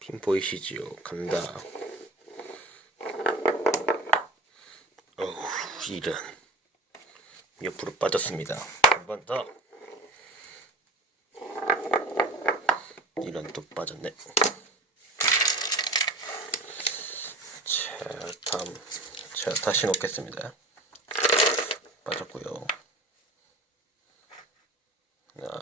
핀 보이시지요? 간다. 어우, 이런. 옆으로 빠졌습니다. 한 번 더. 이런 또 빠졌네. 자, 다음. 자, 다시 놓겠습니다. 빠졌고요. 하나.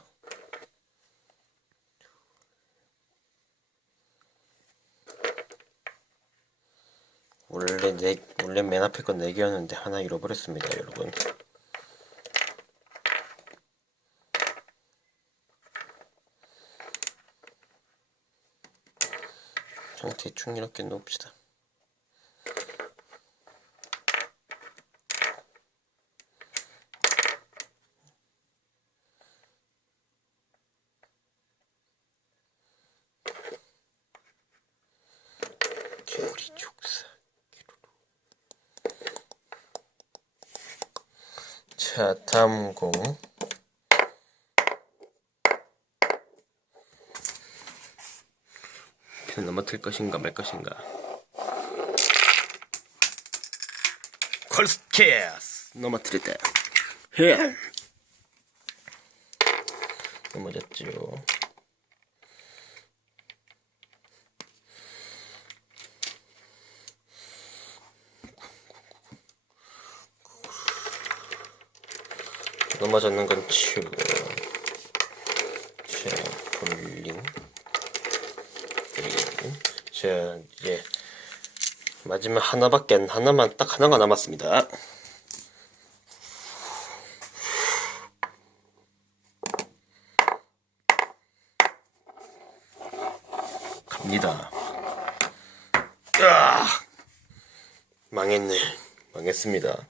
원래 네 원래 맨 앞에 건 4개였는데 하나 잃어버렸습니다, 여러분. 그냥 대충 이렇게 놓읍시다. 개구리 족사. 자, 다음 공. 펜 넘어뜨릴 것인가 말 것인가. 콜스케스 넘어뜨렸다. 해. 넘어졌죠. 넘어졌는 건 치우고 자 볼링. 자 이제 마지막 하나밖에 안 하나만 딱 하나가 남았습니다. 갑니다. 으아! 망했네. 망했습니다